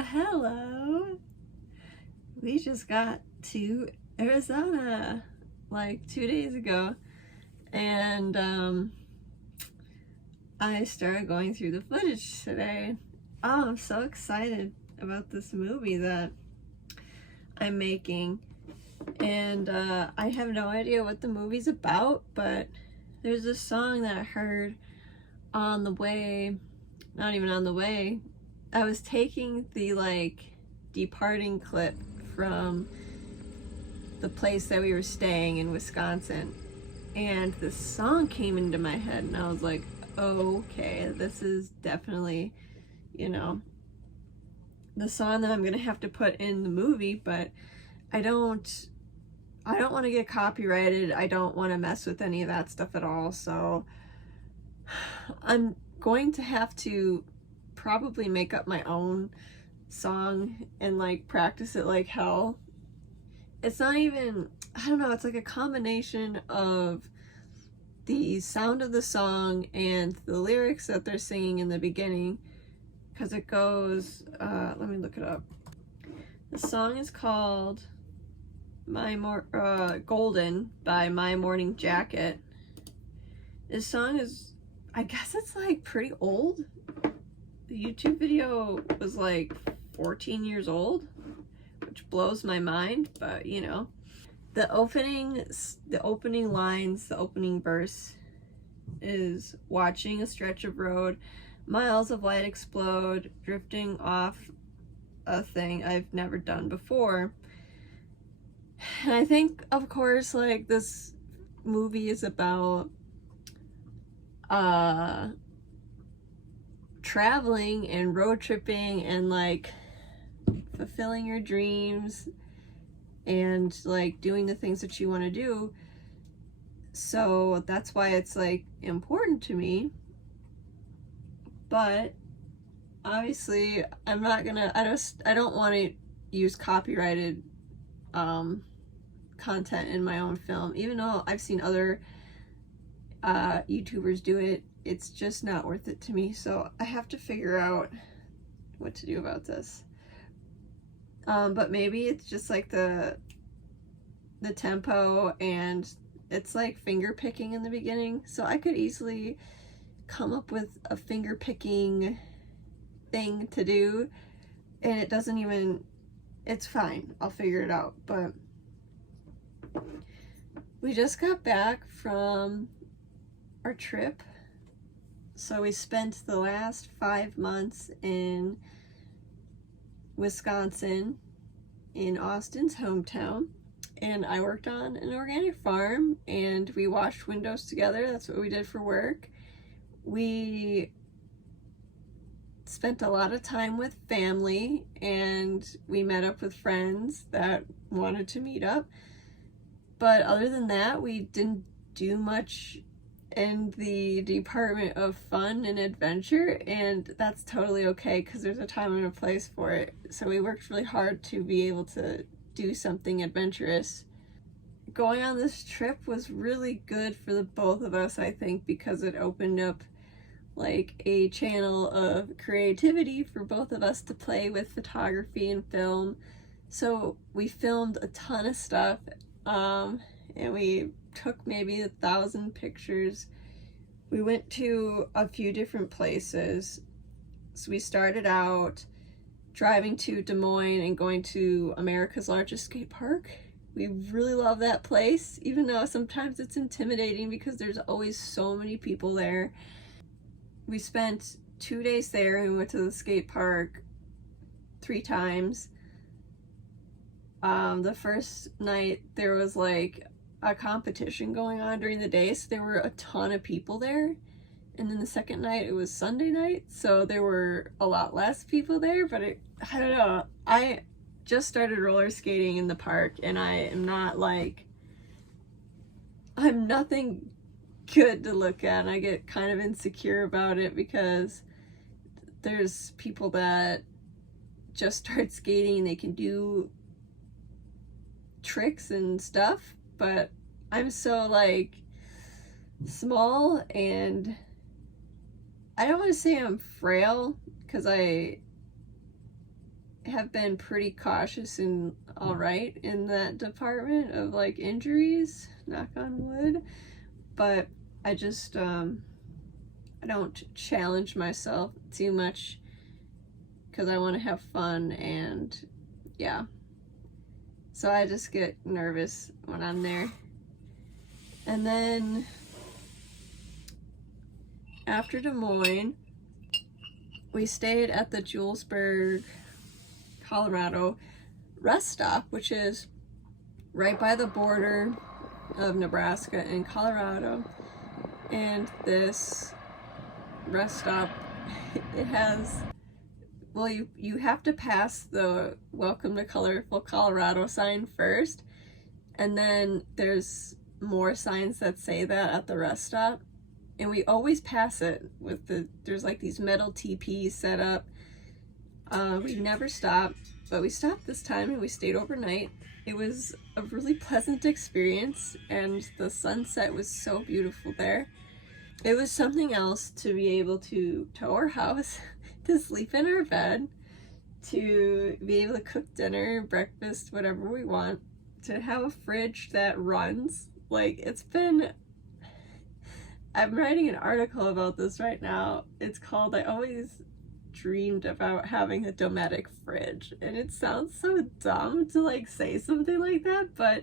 Hello. We just got to Arizona like 2 days ago, and I started going through the footage today. Oh, I'm so excited about this movie that I'm making, and I have no idea what the movie's about, but there's a song that I heard on the way, not even on the way. I was taking the departing clip from the place that we were staying in Wisconsin, and this song came into my head, and I was like, okay, this is definitely, the song that I'm gonna have to put in the movie. But I don't want to get copyrighted. I don't want to mess with any of that stuff at all, so I'm going to have to probably make up my own song and practice it like hell. It's not even, I don't know, it's like a combination of the sound of the song and the lyrics that they're singing in the beginning, because it goes, let me look it up. The song is called Golden by My Morning Jacket. This song is, I guess it's pretty old. The YouTube video was 14 years old, which blows my mind, but the opening lines, the opening verse is, watching a stretch of road, miles of light explode, drifting off a thing I've never done before. And I think, of course, this movie is about traveling and road tripping and fulfilling your dreams and doing the things that you want to do. So that's why it's important to me. But obviously I'm not gonna, I don't want to use copyrighted content in my own film, even though I've seen other YouTubers do it. It's just not worth it to me, so I have to figure out what to do about this. But maybe it's just the tempo, and it's finger picking in the beginning, so I could easily come up with a finger picking thing to do, and it doesn't even, it's fine, I'll figure it out. But we just got back from our trip. So we spent the last 5 months in Wisconsin, in Austin's hometown, and I worked on an organic farm, and we washed windows together. That's what we did for work. We spent a lot of time with family, and we met up with friends that wanted to meet up. But other than that, we didn't do much in the department of fun and adventure, and that's totally okay, because there's a time and a place for it. So we worked really hard to be able to do something adventurous. Going on this trip was really good for the both of us, I think, because it opened up a channel of creativity for both of us to play with photography and film. So we filmed a ton of stuff, and we took maybe 1,000 pictures. We went to a few different places. So we started out driving to Des Moines and going to America's largest skate park. We really love that place, even though sometimes it's intimidating because there's always so many people there. We spent 2 days there and went to the skate park 3 times. The first night there was a competition going on during the day, so there were a ton of people there. And then the second night, it was Sunday night, so there were a lot less people there. But I don't know, I just started roller skating in the park, and I am not I'm nothing good to look at, and I get kind of insecure about it because there's people that just start skating and they can do tricks and stuff, but I'm so small, and I don't want to say I'm frail, because I have been pretty cautious and all right in that department of like injuries, knock on wood, but I just I don't challenge myself too much because I want to have fun, and yeah, so I just get nervous when I'm there. And then after Des Moines, we stayed at the Julesburg, Colorado rest stop, which is right by the border of Nebraska and Colorado. And this rest stop, it has, well, you have to pass the Welcome to Colorful Colorado sign first, and then there's more signs that say that at the rest stop, and we always pass it with there's like these metal teepees set up. We never stop, but we stopped this time and we stayed overnight. It was a really pleasant experience, and the sunset was so beautiful there. It was something else to be able to tow our house, to sleep in our bed, to be able to cook dinner, breakfast, whatever we want, to have a fridge that runs. Like, it's been, I'm writing an article about this right now. It's called I Always Dreamed About Having a Dometic Fridge, and it sounds so dumb to like say something like that, but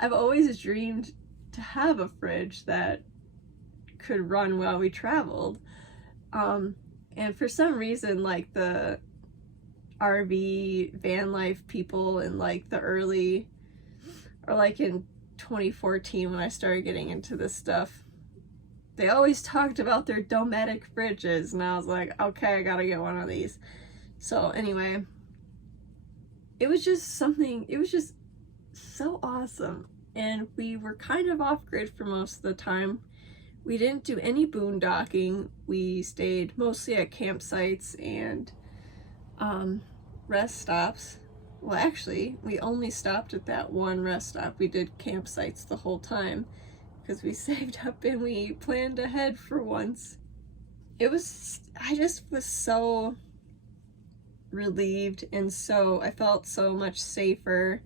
I've always dreamed to have a fridge that could run while we traveled. And for some reason, like the RV van life people in like the early, or like in 2014 when I started getting into this stuff, they always talked about their Dometic fridges, and I was like, okay, I gotta get one of these. So anyway, it was just something, it was just so awesome. And we were kind of off grid for most of the time. We didn't do any boondocking. We stayed mostly at campsites and rest stops. Well, actually, we only stopped at that one rest stop. We did campsites the whole time because we saved up and we planned ahead for once. It was, I just was so relieved, and so I felt so much safer.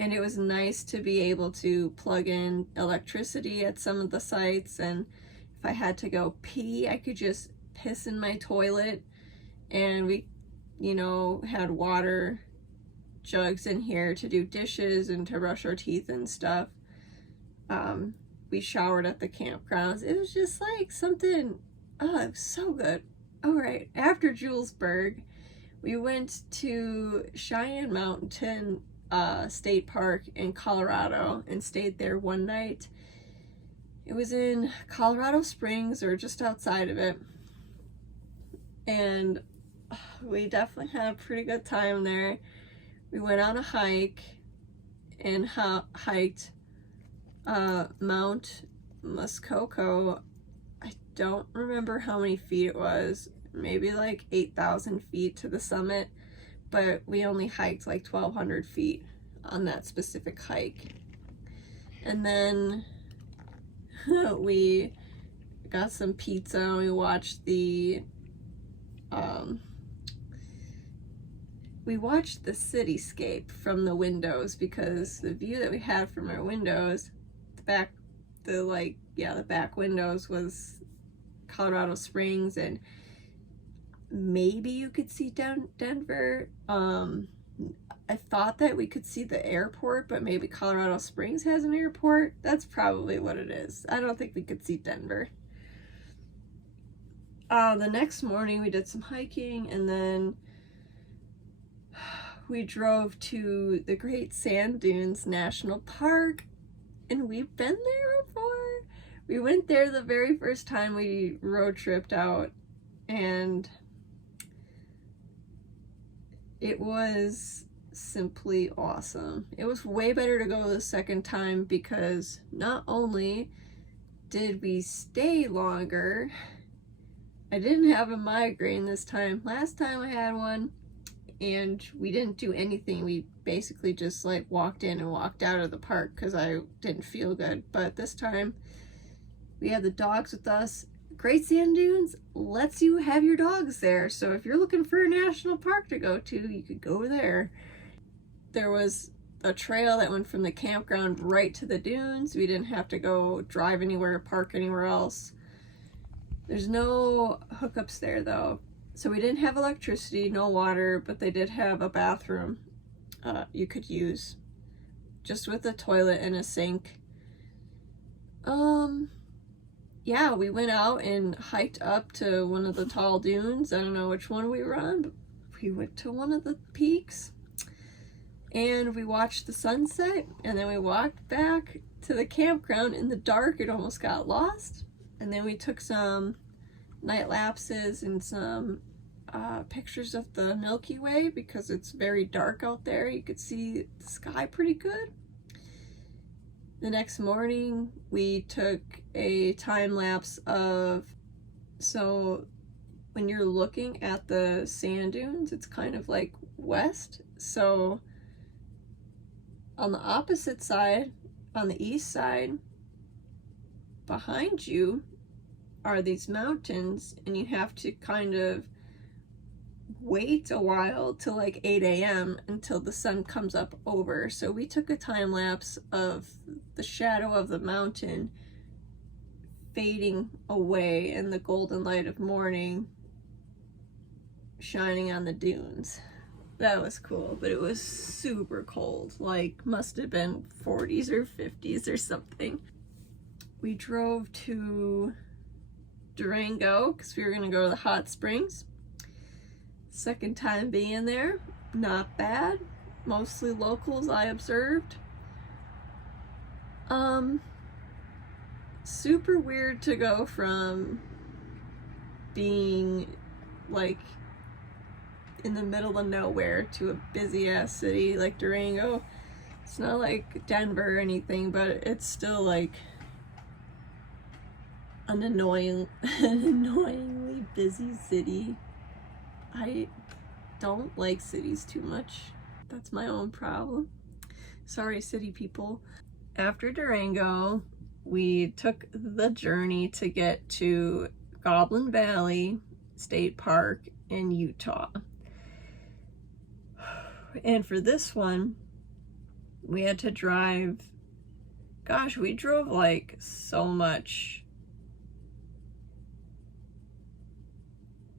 And it was nice to be able to plug in electricity at some of the sites, and if I had to go pee, I could just piss in my toilet. And we, you know, had water jugs in here to do dishes and to brush our teeth and stuff. We showered at the campgrounds. It was just like something, oh, it was so good. All right, after Julesburg, we went to Cheyenne Mountain State Park in Colorado and stayed there one night. It was in Colorado Springs, or just outside of it, and we definitely had a pretty good time there. We went on a hike and hiked Mount Muskoka. I don't remember how many feet it was, maybe like 8,000 feet to the summit, but we only hiked like 1,200 feet on that specific hike. And then we got some pizza and we watched the cityscape from the windows, because the view that we had from our windows, the back windows was Colorado Springs, and maybe you could see down Denver. I thought that we could see the airport, but maybe Colorado Springs has an airport. That's probably what it is. I don't think we could see Denver. The next morning we did some hiking, and then we drove to the Great Sand Dunes National Park, and we've been there before. We went there the very first time we road tripped out, and it was simply awesome. It was way better to go the second time, because not only did we stay longer, I didn't have a migraine this time. Last time I had one, and we didn't do anything. We basically just like walked in and walked out of the park because I didn't feel good. But this time we had the dogs with us. Great Sand Dunes lets you have your dogs there. So if you're looking for a national park to go to, you could go there. There was a trail that went from the campground right to the dunes. We didn't have to go drive anywhere, park anywhere else. There's no hookups there though. So we didn't have electricity, no water, but they did have a bathroom you could use, just with a toilet and a sink. Yeah, we went out and hiked up to one of the tall dunes. I don't know which one we were on, but we went to one of the peaks and we watched the sunset, and then we walked back to the campground in the dark. It almost got lost. And then we took some night lapses and some pictures of the Milky Way because it's very dark out there. You could see the sky pretty good. The next morning we took a time lapse of, so when you're looking at the sand dunes, it's kind of like west. So on the opposite side, on the east side, behind you are these mountains, and you have to kind of wait a while till like 8 a.m. until the sun comes up over. So we took a time lapse of the shadow of the mountain fading away and the golden light of morning shining on the dunes. That was cool, but it was super cold, like must have been 40s or 50s or something. We drove to Durango because we were going to go to the hot springs. Second time being there, not bad. Mostly locals, I observed. Super weird to go from being like in the middle of nowhere to a busy ass city like Durango. It's not like Denver or anything, but it's still like an annoyingly busy city. I don't like cities too much. That's my own problem. Sorry, city people. After Durango, we took the journey to get to Goblin Valley State Park in Utah. And for this one, we had to drive, gosh, we drove like so much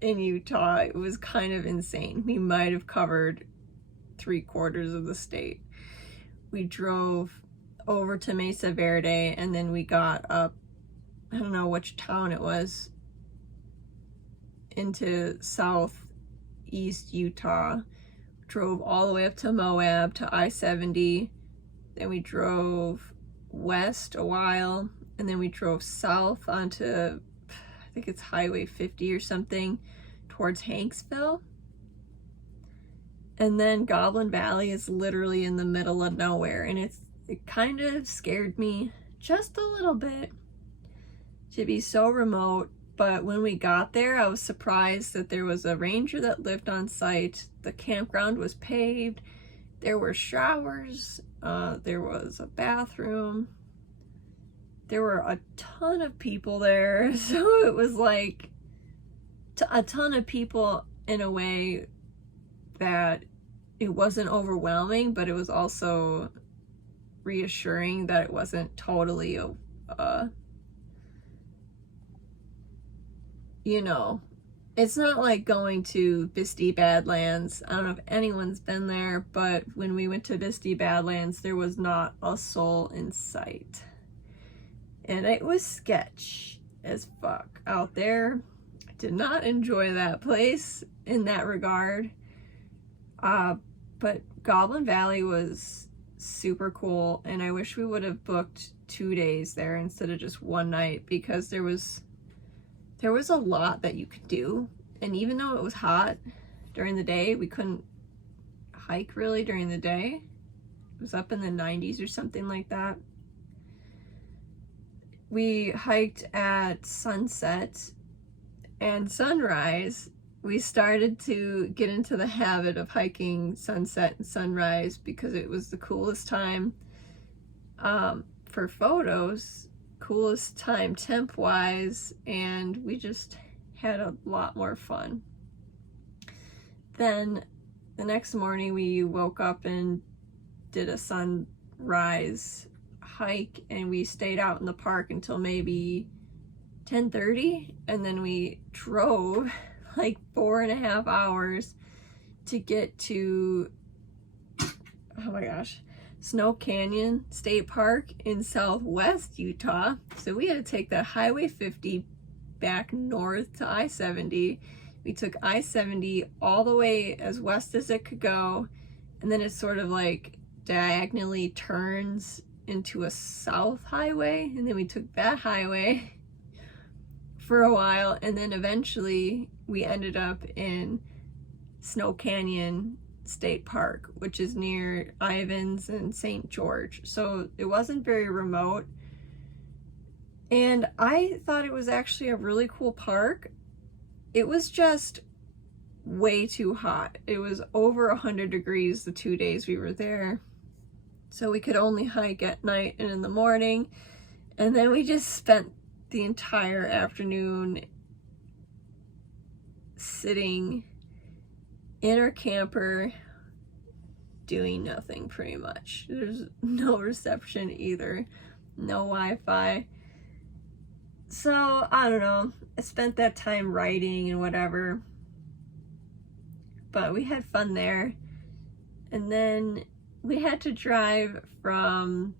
in Utah. It was kind of insane. We might have covered 3/4 of the state. We drove over to Mesa Verde, and then we got up, I don't know which town it was, into southeast Utah. Drove all the way up to Moab to I-70. Then we drove west a while, and then we drove south onto, I think it's Highway 50 or something, towards Hanksville. And then Goblin Valley is literally in the middle of nowhere, and it kind of scared me just a little bit to be so remote. But when we got there, I was surprised that there was a ranger that lived on site. The campground was paved. There were showers. There was a bathroom. There were a ton of people there. So it was like a ton of people in a way that it wasn't overwhelming, but it was also reassuring that it wasn't totally you know, it's not like going to Bisty Badlands. I don't know if anyone's been there, but when we went to Bisty Badlands, there was not a soul in sight. And it was sketch as fuck out there. I did not enjoy that place in that regard. But Goblin Valley was super cool, and I wish we would have booked 2 days there instead of just one night, because there was a lot that you could do. And even though it was hot during the day, we couldn't hike really during the day. It was up in the 90s or something like that. We hiked at sunset and sunrise. We started to get into the habit of hiking sunset and sunrise because it was the coolest time. For photos, coolest time temp-wise, and we just had a lot more fun. Then the next morning we woke up and did a sunrise hike, and we stayed out in the park until maybe 10:30, and then we drove like 4.5 hours to get to, oh my gosh, Snow Canyon State Park in southwest Utah. So we had to take the Highway 50 back north to I-70. We took I-70 all the way as west as it could go, and then it sort of like diagonally turns into a south highway, and then we took that highway for a while, and then eventually we ended up in Snow Canyon State Park, which is near Ivins and St. George. So it wasn't very remote, and I thought it was actually a really cool park. It was just way too hot. It was over 100 degrees the 2 days we were there. So we could only hike at night and in the morning. And then we just spent the entire afternoon sitting in our camper doing nothing pretty much. There's no reception either, no Wi-Fi. So I don't know, I spent that time writing and whatever, but we had fun there. And then we had to drive from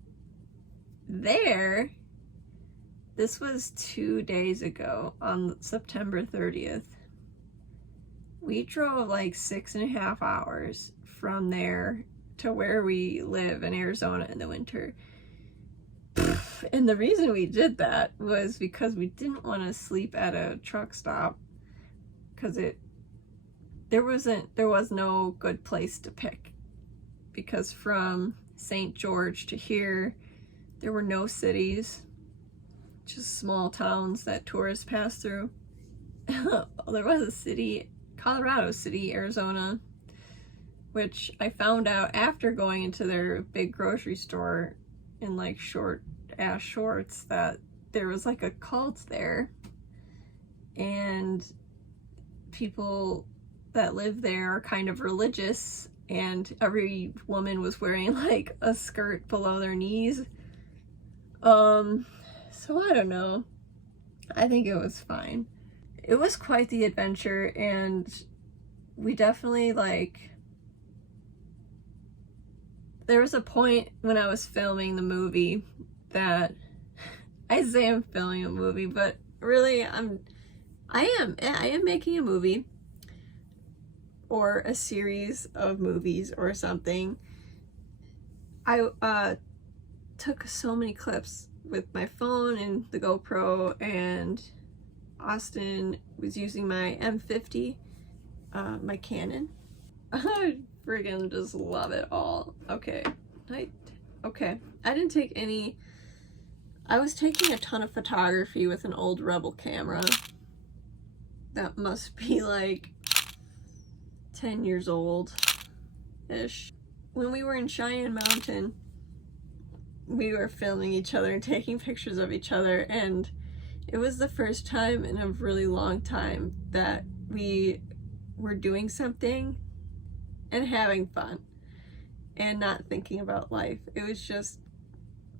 there. This was 2 days ago on September 30th. We drove like 6.5 hours from there to where we live in Arizona in the winter. And the reason we did that was because we didn't want to sleep at a truck stop, because there was no good place to pick, because from St. George to here there were no cities, just small towns that tourists pass through. There was a city, Colorado City, Arizona, which I found out after going into their big grocery store in like short ass shorts that there was like a cult there, and people that live there are kind of religious, and every woman was wearing like a skirt below their knees. So I don't know, I think it was fine. It was quite the adventure, and we definitely, like, there was a point when I was filming the movie that I say I'm filming a movie, but really I am making a movie, or a series of movies or something. I took so many clips with my phone and the GoPro, and Austin was using my M50, my Canon. I friggin' just love it all. Okay, I didn't take any. I was taking a ton of photography with an old Rebel camera that must be like 10 years old-ish. When we were in Cheyenne Mountain, we were filming each other and taking pictures of each other, and it was the first time in a really long time that we were doing something and having fun and not thinking about life. It was just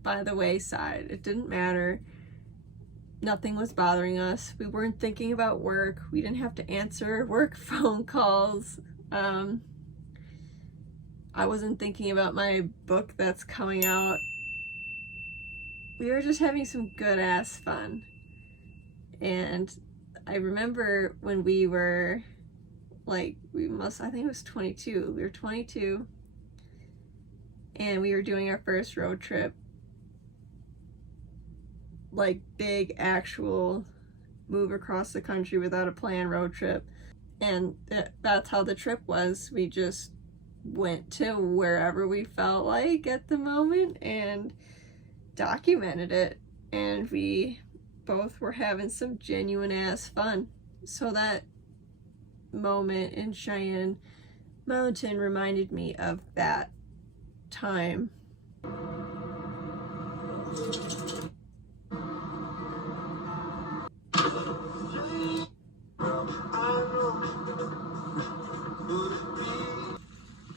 by the wayside. It didn't matter. Nothing was bothering us. We weren't thinking about work. We didn't have to answer work phone calls. I wasn't thinking about my book that's coming out. We were just having some good ass fun. And I remember when we were like, I think it was 22. We were 22, and we were doing our first road trip, like big actual move across the country without a plan road trip. And that's how the trip was. We just went to wherever we felt like at the moment and documented it, and we both were having some genuine ass fun. So that moment in Cheyenne Mountain reminded me of that time.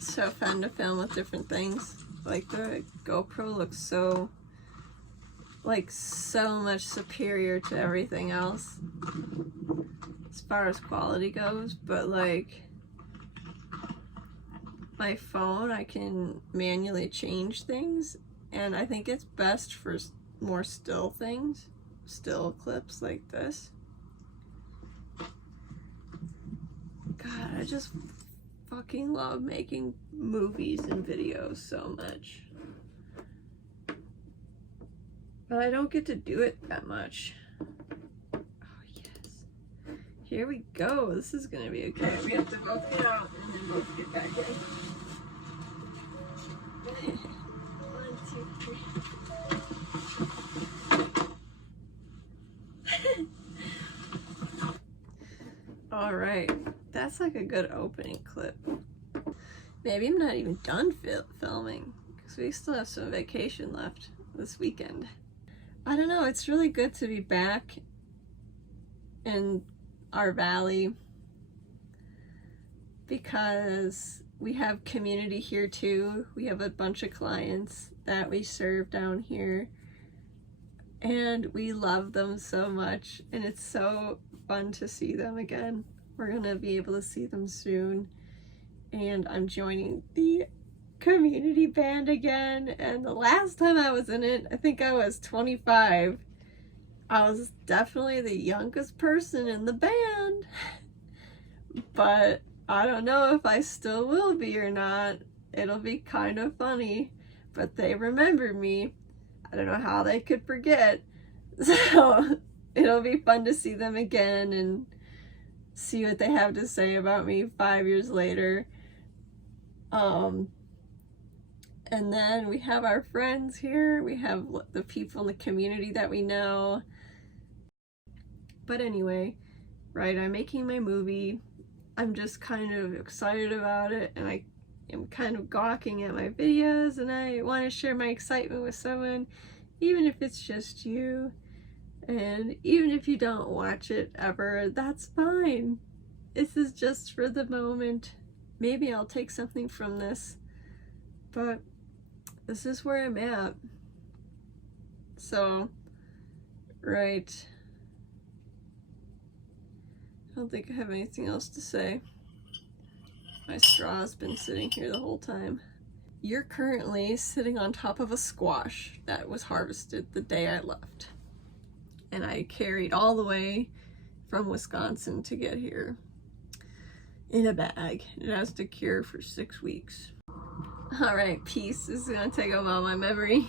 It's so fun to film with different things. Like the GoPro looks so much superior to everything else as far as quality goes, but like my phone, I can manually change things, and I think it's best for more still things, still clips like this. God, I just fucking love making movies and videos so much. But I don't get to do it that much. Oh, yes. Here we go. This is gonna be okay. We have to both get out and then both get back in. 1, 2, 3. All right. That's like a good opening clip. Maybe I'm not even done filming because we still have some vacation left this weekend. I don't know, it's really good to be back in our valley because we have community here too. We have a bunch of clients that we serve down here and we love them so much, and it's so fun to see them again. We're gonna be able to see them soon, and I'm joining the community band again, and the last time I was in it, I think I was 25. I was definitely the youngest person in the band, but I don't know if I still will be or not. It'll be kind of funny, but they remember me. I don't know how they could forget, so it'll be fun to see them again and see what they have to say about me 5 years later. And then we have our friends here. We have the people in the community that we know. But anyway, right, I'm making my movie. I'm just kind of excited about it, and I am kind of gawking at my videos, and I want to share my excitement with someone, even if it's just you. And even if you don't watch it ever, that's fine. This is just for the moment. Maybe I'll take something from this, but this is where I'm at. So, right. I don't think I have anything else to say. My straw's been sitting here the whole time. You're currently sitting on top of a squash that was harvested the day I left. And I carried all the way from Wisconsin to get here in a bag. It has to cure for 6 weeks. All right, peace. This is gonna take a while, my memory.